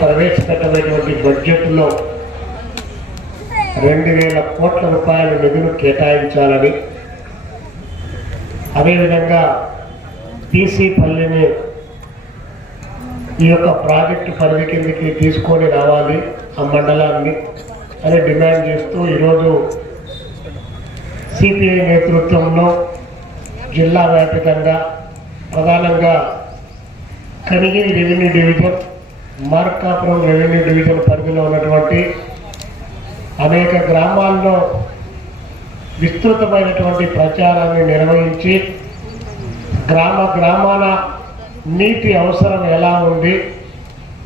ప్రవేశపెట్టమైనటువంటి బడ్జెట్లో రెండు వేల కోట్ల రూపాయల నిధులు కేటాయించాలని అదేవిధంగా పీసీ పల్లిని ఈ యొక్క ప్రాజెక్టు పరిధి కిందకి తీసుకొని రావాలి ఆ మండలాన్ని అని డిమాండ్ చేస్తూ ఈరోజు సిపిఐ నేతృత్వంలో జిల్లా వ్యాపితంగా ప్రధానంగా Kanigiri revenue division Markapuram revenue division పరిధిలో ఉన్నటువంటి అనేక గ్రామాల్లో విస్తృతమైనటువంటి ప్రచారాన్ని నిర్వహించి గ్రామ గ్రామాల నీటి అవసరం ఎలా ఉంది?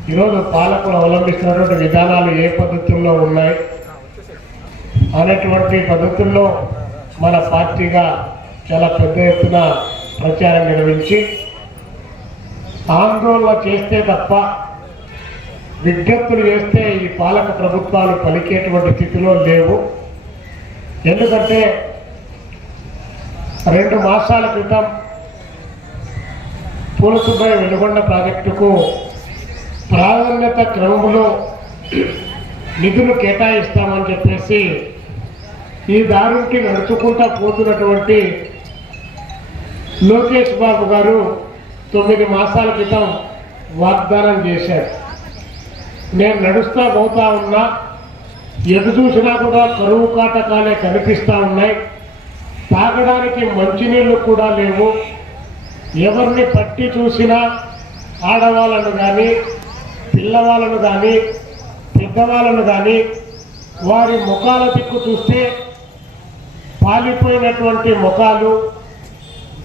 ఈరోజు పాలకులు అవలంబిస్తున్నటువంటి విధానాలు ఏ పద్ధతుల్లో ఉన్నాయి? అనేటువంటి పద్ధతుల్లో మన పార్టీగా చాలా పెద్ద ఎత్తున ప్రచారం నిర్వహించి ఆందోళన చేస్తే తప్ప విజ్ఞప్తులు చేస్తే ఈ పాలక ప్రభుత్వాలు పలికేటువంటి స్థితిలో లేవు. ఎందుకంటే రెండు మాసాల క్రితం పూలసుబ్బయ్య వెలుగొండ ప్రాజెక్టుకు ప్రాధాన్యత క్రమంలో నిధులు కేటాయిస్తామని చెప్పేసి ఈ దారునికి నడుచుకుంటా పోతున్నటువంటి లోకేష్ బాబు గారు తొమ్మిది మాసాల క్రితం వాగ్దానం చేశారు. నేను నడుస్తా పోతా ఉన్నా ఎదు చూసినా కూడా కరువు కాటకాలే కనిపిస్తా ఉన్నాయి. తాగడానికి మంచినీళ్ళు కూడా లేవు. ఎవరిని పట్టి చూసినా ఆడవాళ్ళను కానీ పిల్లవాళ్ళను కానీ పెద్దవాళ్ళను కానీ వారి ముఖాల దిక్కు చూస్తే పాలిపోయినటువంటి ముఖాలు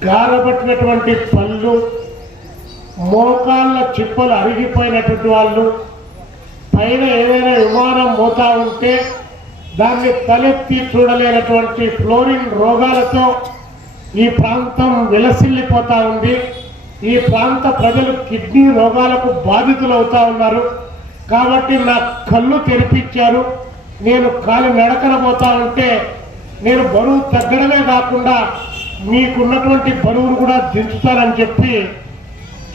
గారబట్టినటువంటి పళ్ళు మోకాళ్ళ చిప్పలు అరిగిపోయినటువంటి వాళ్ళు పైన ఏదైనా విమానం మోతా ఉంటే దాన్ని తలెత్తి చూడలేనటువంటి ఫ్లోరిన్ రోగాలతో ఈ ప్రాంతం విలసిల్లిపోతా ఉంది. ఈ ప్రాంత ప్రజలు కిడ్నీ రోగాలకు బాధితులు అవుతా ఉన్నారు. కాబట్టి నా కళ్ళు తెరిపించారు. నేను కాలి నడకన పోతా ఉంటే నేను బరువు తగ్గడమే కాకుండా మీకున్నటువంటి బరువును కూడా దించుతానని చెప్పి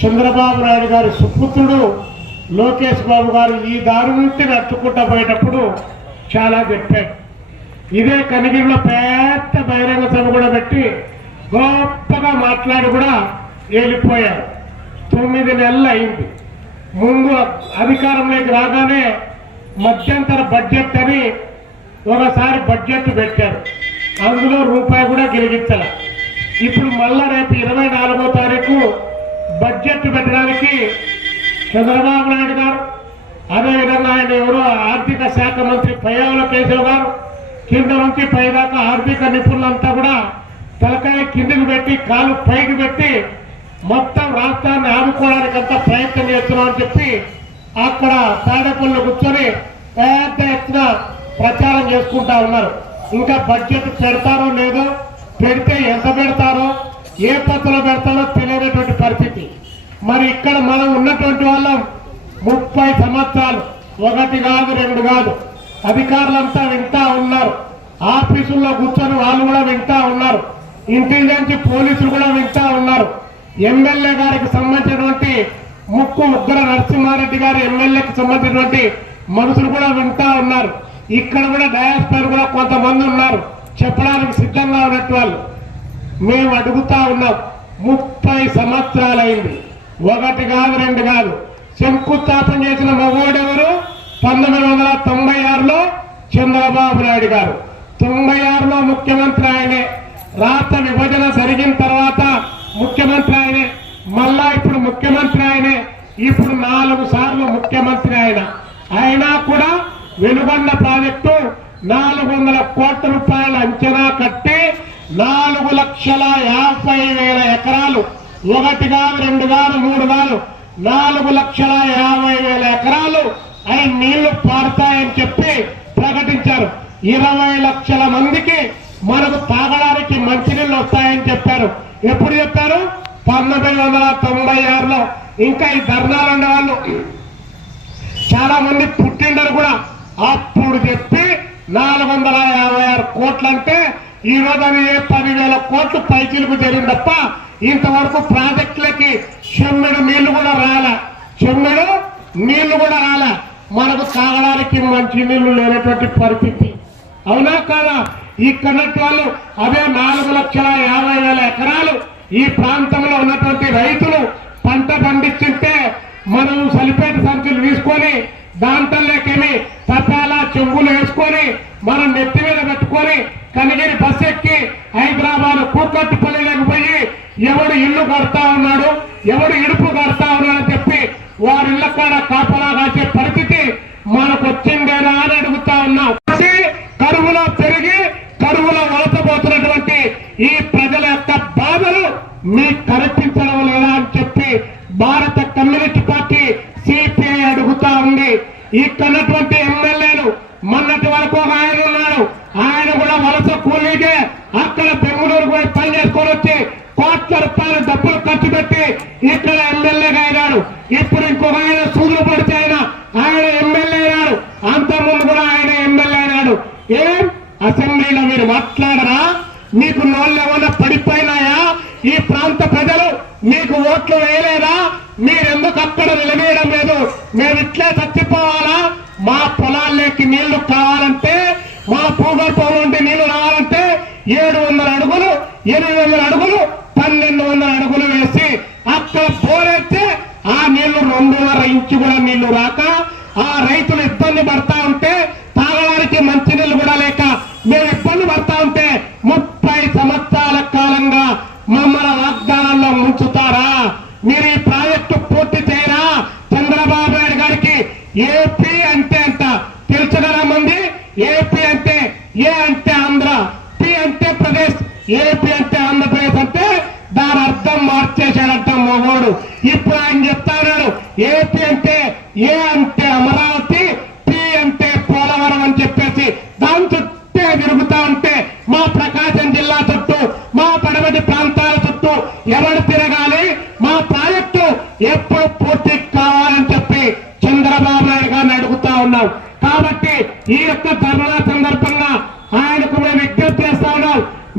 చంద్రబాబు నాయుడు గారి సుపుత్రుడు లోకేష్ బాబు గారు ఈ దారి నుండి నడుచుకుంటా పోయేటప్పుడు చాలా చెప్పాడు ఇదే కనిగిరిలో పెద్ద బహిరంగ సభ కూడా పెట్టి గొప్పగా మాట్లాడి కూడా వెళ్ళిపోయారు తొమ్మిది నెలలు అయింది. ముందు అధికారంలోకి రాగానే మధ్యంతర బడ్జెట్ అని ఒకసారి బడ్జెట్ పెట్టారు. అందులో రూపాయి కూడా గెలిగించాల ఇప్పుడు మళ్ళా రేపు ఇరవై నాలుగో తారీఖు బడ్జెట్ పెట్టడానికి చంద్రబాబు నాయుడు గారు అదేవిధంగా ఆయన ఎవరు ఆర్థిక శాఖ మంత్రి పయ్యావుల కేశవ్ గారు కింద నుంచి పైదాకా ఆర్థిక నిపుణులంతా కూడా తలకాయ కిందికి పెట్టి కాలు పైకి పెట్టి మొత్తం రాష్ట్రాన్ని ఆదుకోవడానికి అంతా ప్రయత్నం చేస్తున్నామని చెప్పి అక్కడ తాడేపల్లి కూర్చొని పెద్ద ఎత్తున ప్రచారం చేసుకుంటా ఉన్నారు. ఇంకా బడ్జెట్ పెడతారో లేదో పెడితే ఎంత పెడతారో ఏ పద్ధతిలో పెడతారో తెలియనటువంటి పరిస్థితి. మరి ఇక్కడ మనం ఉన్నటువంటి వాళ్ళం ముప్పై సంవత్సరాలు. ఒకటి కాదు రెండు కాదు. అధికారులంతా వింటా ఉన్నారు. ఆఫీసుల్లో కూర్చొని వాళ్ళు కూడా వింటా ఉన్నారు. ఇంటెలిజెన్స్ పోలీసులు కూడా వింటా ఉన్నారు. ఎమ్మెల్యే గారికి సంబంధించినటువంటి ముక్కు ఉగ్ర నరసింహారెడ్డి గారు ఎమ్మెల్యేకి సంబంధించినటువంటి మనుషులు కూడా వింటా ఉన్నారు. ఇక్కడ కూడా డయాస్పర్ కూడా కొంతమంది ఉన్నారు. చెప్పడానికి సిద్ధంగా ఉన్నట్టు వాళ్ళు. మేము అడుగుతా ఉన్నాం. ముప్పై సంవత్సరాలైంది. ఒకటి కాదు రెండు కాదు. శంకుస్థాపన చేసిన మగోడెవరు పంతొమ్మిది వందల తొంభై ఆరులో చంద్రబాబు నాయుడు గారు. తొంభై ఆరులో ముఖ్యమంత్రి ఆయనే. రాష్ట్ర విభజన జరిగిన తర్వాత ముఖ్యమంత్రి ఆయనే. మళ్ళా ఇప్పుడు ముఖ్యమంత్రి ఆయనే. ఇప్పుడు నాలుగు సార్లు ముఖ్యమంత్రి ఆయన. అయినా కూడా వెలుగొండ ప్రాజెక్టు నాలుగు వందల కోట్ల రూపాయల అంచనా కట్టి నాలుగు లక్షల యాభై వేల ఎకరాలు ఒకటి కాదు రెండు కాదు మూడు కాదు. నాలుగు లక్షల యాభై వేల ఎకరాలు అని నీళ్ళు పారుతాయని చెప్పి ప్రకటించారు. ఇరవై లక్షల మందికి మనకు తాగడానికి మంచినీళ్ళు వస్తాయని చెప్పారు. ఎప్పుడు చెప్పారు? పంతొమ్మిది వందల తొంభై ఆరులో. ఇంకా ఈ ధర్నాలు ఉండేవాళ్ళు చాలా మంది పుట్టిండరు కూడా. అప్పుడు చెప్పి నాలుగు వందల యాభై ఆరు కోట్లు అంటే ఈ రోజు అది పదివేల కోట్లు పైచీలకు జరిగింది తప్ప ఇంతవరకు ప్రాజెక్టులకి చెమ్మెడు నీళ్ళు కూడా రాల. చెమ్మెడు నీళ్ళు కూడా రాల. మనకు తాగడానికి మంచి నీళ్ళు లేనటువంటి పరిస్థితి. అవునా కాదా? కనెక్ట్ వాళ్ళు అదే నాలుగు లక్షల యాభై వేల ఎకరాలు ఈ ప్రాంతంలో ఉన్నటువంటి రైతులు పంట పండించుంటే మనం సలిపేట సంచులు తీసుకొని దాంట్లోకేమి తపాలా చెంగులు వేసుకొని మనం నెత్తి మీద పెట్టుకొని కనిగిరి బస్ ఎక్కి హైదరాబాద్ కూకట్టుపల్లిలోకి పోయి ఎవడు ఇల్లు కడతా ఉన్నాడు ఎవడు ఇడుపు కడతా ఉన్నాడని చెప్పి వారి ఇళ్ళ కాడ కాపలా కాసే పరిస్థితి మనకు వచ్చిందేనా అని అడుగుతా ఉన్నాం కాబట్టి కరువులో పెరిగి కరువులో వలసపోతున్నటువంటి ఈ ప్రజల యొక్క బాధలు మీకు కనిపించడం లేదా అని చెప్పి భారత కమ్యూనిస్ట్ పార్టీ సిపిఐ అడుగుతా ఉంది ఇక్కడున్నటువంటి ఎమ్మెల్యేలు మొన్నటి వరకు ఒక ఆయన ఉన్నాడు ఆయన కూడా వలస కూలీకే అక్కడ బెంగళూరు పోయి పని చేసుకొని వచ్చి కోట్ల రూపాయలు డబ్బులు ఖర్చు పెట్టి ఇక్కడ ఎమ్మెల్యేగా అయినాడు ఇప్పుడు ఇంకొక ఆయన సూదులు పడితే ఆయన ఆయన ఎమ్మెల్యే అయినాడు అంత ముందు కూడా ఆయన ఎమ్మెల్యే అయినాడు ఏం అసెంబ్లీలో మీరు మాట్లాడరా మీకు నోళ్ళు ఏమన్నా పడిపోయినాయా? ఈ ప్రాంత ప్రజలు మీకు ఓట్లు వేయలేదా? మీరెందుకు అక్కడ నిలవేయడం లేదు? మేము ఇట్లే చచ్చిపోవాలా? మా పొలాల్లోకి నీళ్ళు కావాలంటే మా భూగర్భం నుండి నీళ్ళు రావాలంటే ఏడు వందల అడుగులు ఎనిమిది వందల అడుగులు పన్నెండు వందల అడుగులు వేసి అక్కడ పోలేస్తే ఆ నీళ్ళు రెండున్నర ఇంచు కూడా నీళ్ళు రాక ఆ రైతులు ఇబ్బంది పడతా ఉంటే తాగడానికి మంచి నీళ్ళు కూడా లేక మేము ఇబ్బంది పడతా ఉంటే ముప్పై సంవత్సరాల కాలంగా మమ్మల్ని వాగ్దానాల్లో ముంచుతారా మీరు ఈ ప్రాజెక్టు పూర్తి చేయరా? చంద్రబాబు నాయుడు గారికి ఏపీ అంటే అంట తెలుసుగల మంది? ఏపీ అంటే ఏ అంటే ఆంధ్ర? పి అంటే ప్రదేశ్? ఏపీ అంటే ఆంధ్రప్రదేశ్ అంటే దాని అర్థం మార్చేశాడంట మగోడు. ఇప్పుడు ఆయన చెప్తా ఉన్నాడు ఏపీ అంటే ఏ అంటే అమరా?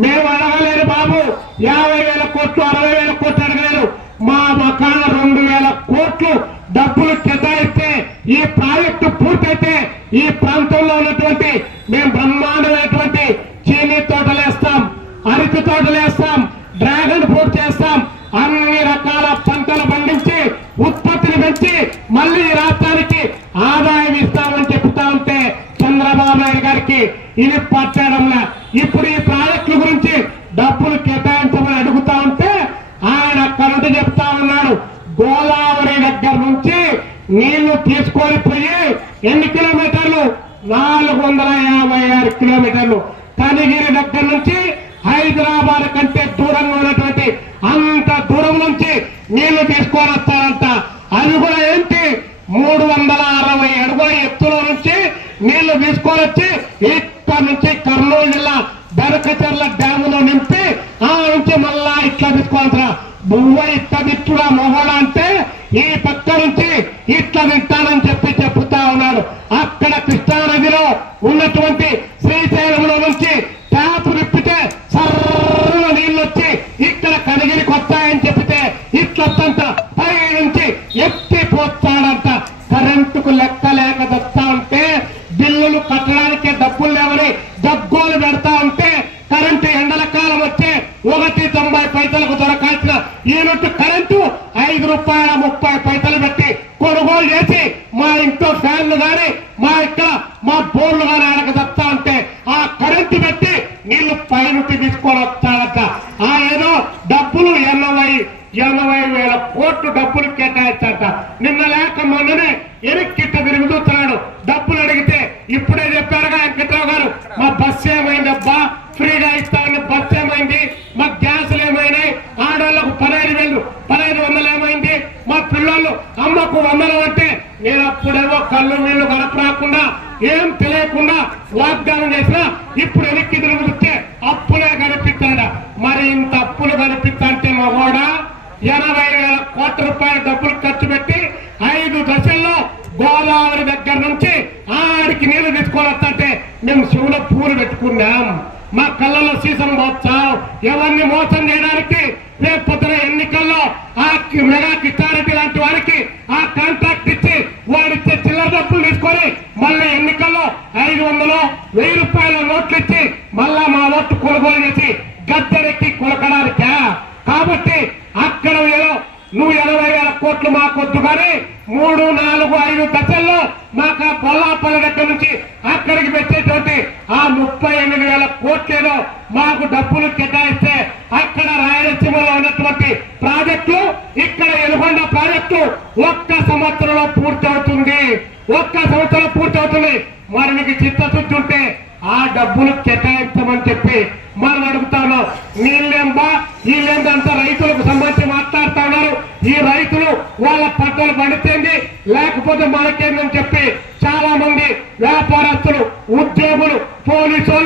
మేము అడగలేదు బాబు. యాభై వేల కోట్లు అరవై వేల కోట్లు అడగలేదు మా మకాన రెండు వేల కోట్లు డబ్బులు కేటాయిస్తే ఈ ప్రాజెక్టు పూర్తయితే ఈ ప్రాంతంలో ఉన్నటువంటి మేము బ్రహ్మాండమైనటువంటి చీనీ తోటలు వేస్తాం అరటి తోటలు వేస్తాం డ్రాగన్ ఫ్రూట్ చేస్తాం అన్ని రకాల పంటలు పండించి ఉత్పత్తిని పెంచి మళ్ళీ రాష్ట్రానికి ఆదాయం ఇస్తామని చెప్తా ఉంటే చంద్రబాబు నాయుడు గారికి ఇది పట్టడంలా ఇప్పుడు ఈ ప్రాజెక్టుల గురించి డబ్బులు కేటాయించమని అడుగుతా ఉంటే ఆయన అక్కడ చెప్తా ఉన్నాడు గోదావరి దగ్గర నుంచి నీళ్ళు తీసుకొని పోయి ఎన్ని కిలోమీటర్లు? నాలుగు వందల యాభై ఆరు కిలోమీటర్లు. కనిగిరి దగ్గర నుంచి హైదరాబాద్ కంటే దూరంగా ఉన్నటువంటి అంత దూరం నుంచి నీళ్ళు తీసుకొని వస్తారంట. అది కూడా ఏంటి? మూడు వందల అరవై అడుగుల ఎత్తులో నుంచి నీళ్ళు తీసుకొని వచ్చి ఇక్కడ నుంచి కర్నూలు జిల్లా బెరకచెర్ల డ్యాములో నింపి ఆ నుంచి మళ్ళా ఇట్లా తీసుకోవాల్సిన బువ్వ ఇట్లా తిట్టుడా మొహోడా అంటే ఈ నుంచి ఇట్లా తింటానని చెప్పి చెప్తా ఉన్నాడు అక్కడ కృష్ణా నదిలో ఉన్నటువంటి శ్రీశైలంలో నుంచి ట్యాప్ నిప్పితే సర్ర నీళ్ళు వచ్చి ఇక్కడ కడిగిరికి వస్తాయని చెప్పితే ఇట్లొద్దంట పై నుంచి ఎత్తిపోతాడంట కరెంటుకు లెక్క లేక దస్తా ఉంటే బిల్లులు కట్టడానికే డబ్బులు లేవని డబ్బులు పెడతా ఉంటే కరెంటు ఎండల కాలం వచ్చే ఒకటి తొంభై పైసలకు దొరకాల్సిన యూనిట్ కరెంటు ఐదు రూపాయల ముప్పై పైసలు పెట్టి కొనుగోలు చేసి మా ఇంట్లో ఫ్యాన్లు గాని మా ఇక్కడ మా బోర్లు గాని ఆడక దత్తా ఉంటే ఆ కరెంటు పెట్టి నీళ్ళు పైనుంచి తీసుకొని వస్తాడట ఆ ఏదో డబ్బులు ఎనభై ఎనభై వేల కోట్లు డబ్బులు కేటాయించాట నిన్న లేక మొన్ననే ఎనిక్కిట్ట తిరిగి చూస్తున్నాడు డబ్బులు అడిగితే ఇప్పుడే చెప్పారుగా వెంకట్రావు గారు మా బస్సు ఏమైందబ్బా? ఫ్రీగా ఇస్తామని బస్సు ఏమైంది? మా గ్యాసులు ఏమైనాయి? ఆడవాళ్ళకు పదహైదు వేలు పదహైదు వందలు ఏమైంది? మా పిల్లలు అమ్మకు వందలు అంటే నేను అప్పుడేమో కళ్ళు నీళ్ళు గడపరాకుండా ఏం తెలియకుండా వాగ్దానం చేసినా చూడాం మా కళ్ళలో సీసం పోచాం ఎవరిని మోసం చేయడానికి రేపొద్దున ఎన్నికల్లో ఆ మెగా కిట్టారెడ్డి లాంటి వారికి ఆ కాంట్రాక్ట్ ఇచ్చి వాడిచ్చే చిల్లర డబ్బులు తీసుకొని మళ్ళీ ఎన్నికల్లో ఐదు వందలు వెయ్యి రూపాయల నోట్లు ఇచ్చి మళ్ళా మా ఓట్లు కొనుగోలు చేసి గద్దెరెక్కి కొలకడానికా? కాబట్టి అక్కడ ఏదో నువ్వు ఎనభై వేల కోట్లు మాకొద్దు కానీ మూడు నాలుగు ఐదు దశల్లో మాకు ఆ బొల్లాపల్ల దగ్గర నుంచి అక్కడికి పెట్టేటువంటి ఆ ముప్పై ఎనిమిది వేల కోట్లేదో మాకు డబ్బులు కేటాయిస్తే అక్కడ రాయలసీమలో ఉన్నటువంటి ప్రాజెక్టు ఇక్కడ ఎలుగొండ ప్రాజెక్టు ఒక్క సంవత్సరంలో పూర్తవుతుంది. ఒక్క సంవత్సరం పూర్తవుతుంది. మరి నీకు చిత్తశుద్ధి ఉంటే ఆ డబ్బులు కేటాయించమని చెప్పి మనం అడుగుతా ఉన్నాం నీళ్ళేంబా రైతులకు సంబంధించి మాట్లాడుతా ఉన్నారు. ఈ రైతులు వాళ్ళ పంటలు పండితేంది లేకపోతే మనకేందని చెప్పి చాలా మంది వ్యాపారస్తులు ఉద్యోగులు పోలీసు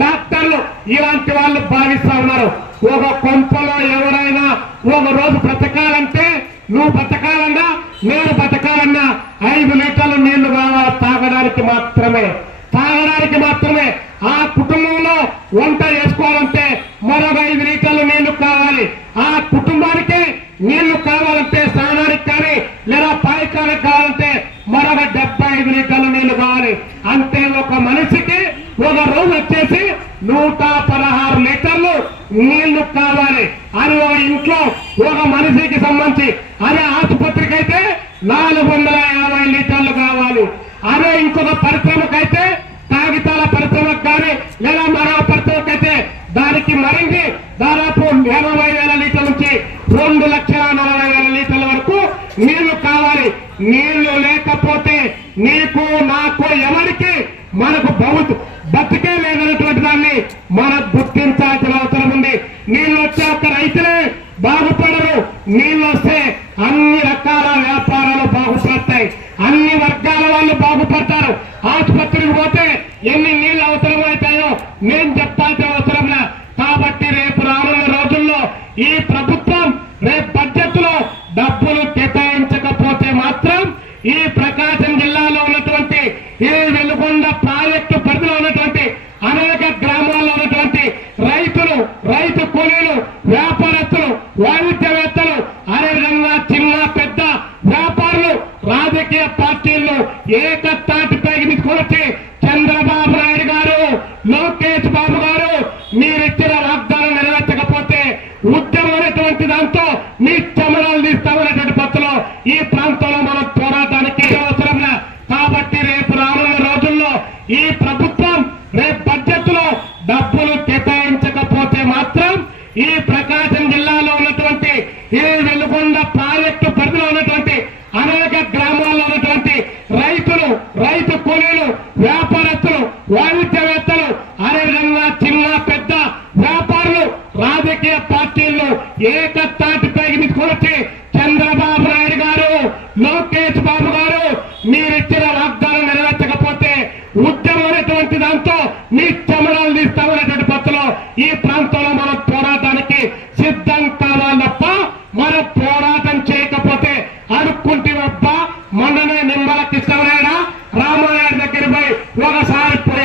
డాక్టర్లు ఇలాంటి వాళ్ళు భావిస్తా ఉన్నారు. ఒక కొంపలో ఎవరైనా ఒక రోజు బ్రతకాలంటే నువ్వు బ్రతకాలన్నా నేను బ్రతకాలన్నా ఐదు లీటర్ల నీళ్ళు కావాలి తాగడానికి మాత్రమే. తాగడానికి మాత్రమే. ఆ కుటుంబంలో వంట నీళ్ళు లేకపోతే నీకు నాకు ఎవరికి మనకు బౌత్ బతికే లేదన్నటువంటి దాన్ని మనం గుర్తించాల్సిన అవసరం ఉంది. నీళ్ళు వచ్చే ఒక్క రైతులే బాగుపడరు. నీళ్ళు వస్తే నల్గొండ ప్రాజెక్టు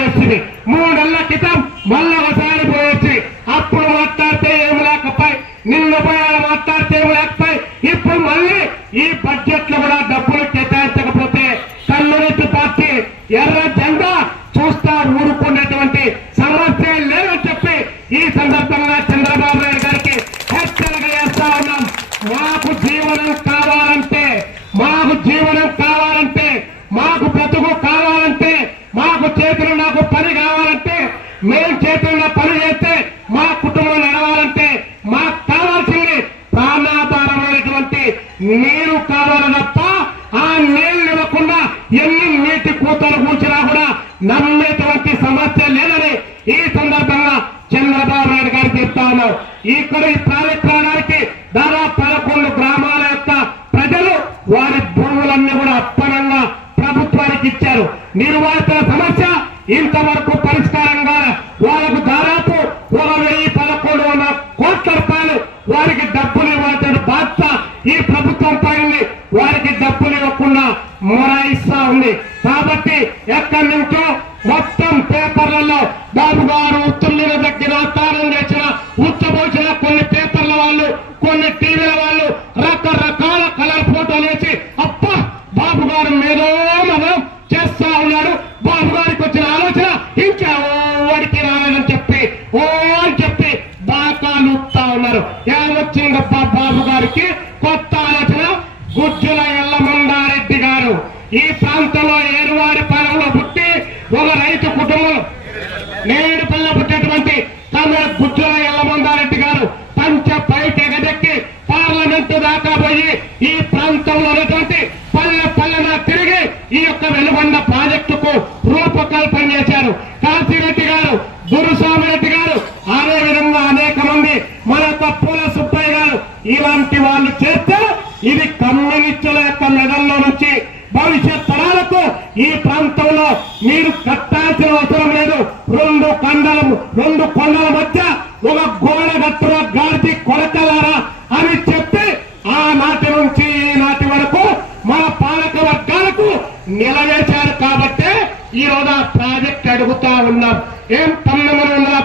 స్థితి మూడల్ల క్రితం మళ్ళా నీరు కావాలి తప్ప ఆ నీళ్ళు ఇవ్వకుండా ఎన్ని నీటి కూతలు కూర్చినా కూడా నమ్మేటువంటి సమస్య లేదని ఈ సందర్భంగా చంద్రబాబు నాయుడు గారు చెప్తా ఉన్నారు. ఇక్కడ ఈ కార్యక్రమానికి దాదాపు పదకొండు గ్రామాల యొక్క ప్రజలు వారి భూములన్నీ కూడా అప్పనంగా ప్రభుత్వానికి ఇచ్చారు. నిర్వహణ If ఈ రోజు ఆ ప్రాజెక్ట్ అడుగుతా ఉన్నాం. ఏం పంతొమ్మిది వందల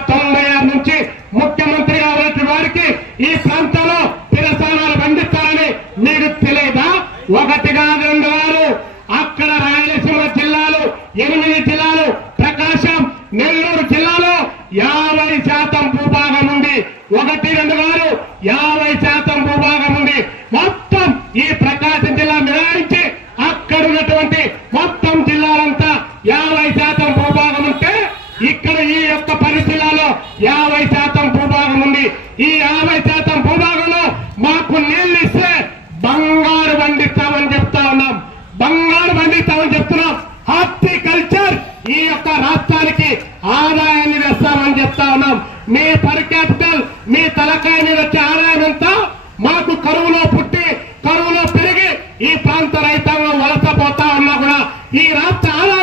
శాతం భూభాగంలో మాకు నీళ్ళు ఇస్తే బంగారు పండిస్తామని చెప్తా ఉన్నాం. బంగారు పండిస్తామని చెప్తున్నాం. హార్టికల్చర్ ఈ యొక్క రాష్ట్రానికి ఆదాయాన్ని వేస్తామని చెప్తా ఉన్నాం. మీ పర్ క్యాపిటల్ మీ తలకాయ మీద వచ్చే ఆదాయం ఎంత? మాకు కరువులో పుట్టి కరువులో పెరిగి ఈ ప్రాంత రైతాంగం వలసపోతా ఉన్నా కూడా ఈ రాష్ట్ర ఆదాయం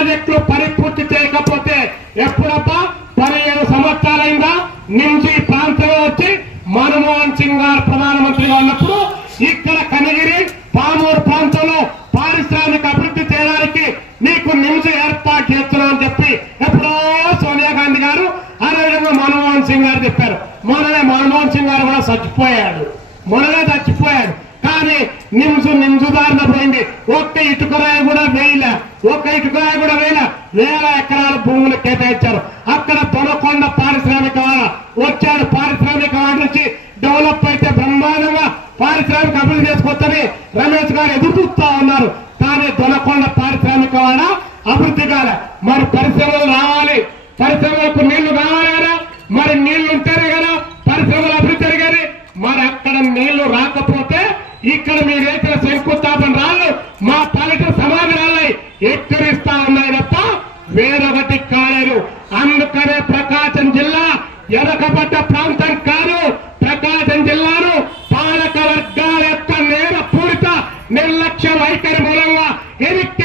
ప్రాజెక్టులు పరిపూర్తి చేయకపోతే ఎప్పుడబ్బా? పదిహేను సంవత్సరాలైందా? నుంచి ప్రాంతంలో వచ్చి మన్మోహన్ సింగ్ గారు పారిశ్రామిక అభివృద్ధి చేసుకొచ్చని రమేష్ గారు ఎదురు చూస్తా ఉన్నారు. కానీ దొనకొండ పారిశ్రామిక వాడ. అభివృద్ధి కాలే మరి పరిశ్రమలు రావాలి. పరిశ్రమలకు నీళ్ళు కావాలి కదా. మరి నీళ్ళు ఉంటేనే కదా పరిశ్రమలు అభివృద్ధి జరిగేది. మరి అక్కడ నీళ్ళు రాకపోతే ఇక్కడ మీరైతే இருக்கு